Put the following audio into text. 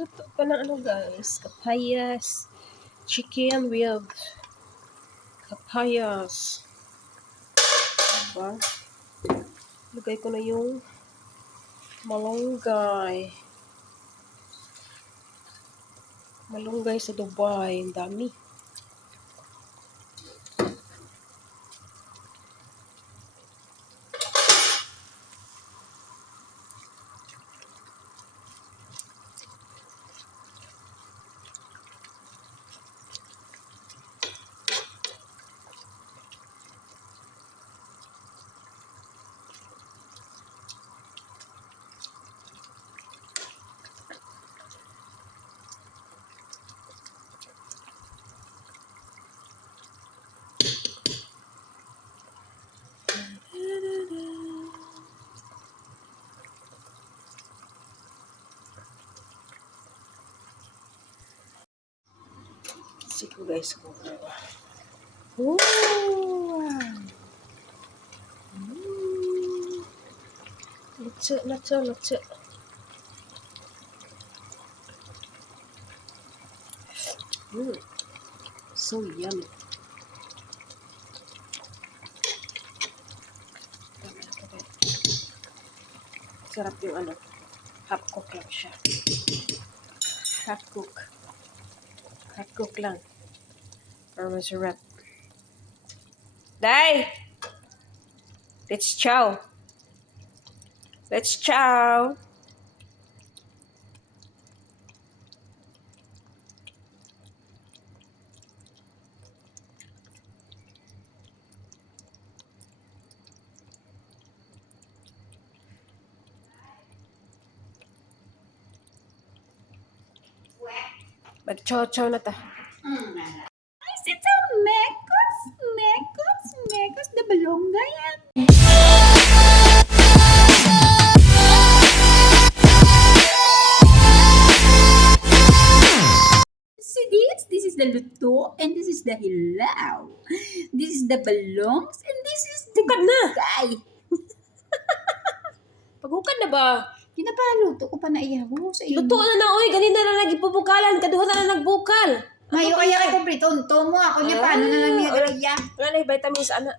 Magluluto pa ng ano guys, kapayas, chicken with kapayas. Diba? Lagay ko na yung malunggay. Malunggay sa Dubai, ang dami. Siko guys ko. Mm. Lutsa to, lutsa. Mm. So yummy. Sarap yung ano. Half cook lang siya. Half cook. Half cook lang. Pero masarap. Day! Let's chow. Let's chow. Mag-chow-chow na ta. Is it a mekos? Mekos? Mekos na balonga yan. See this? This is the luto and this is the hilaw. This is the balongs and this is the Hukad na! gay. Paghukad na ba? Kinapaluto ko pa na iyaw sa iyo. Luto na na, oy. Ganina na nagipubukalan. Kaduha na na nagbukal. Mayo kaya kay kumplito. Unto mo ako niya. Ah, Paano na lang niya gaya? Wala na yung vitamins, ana.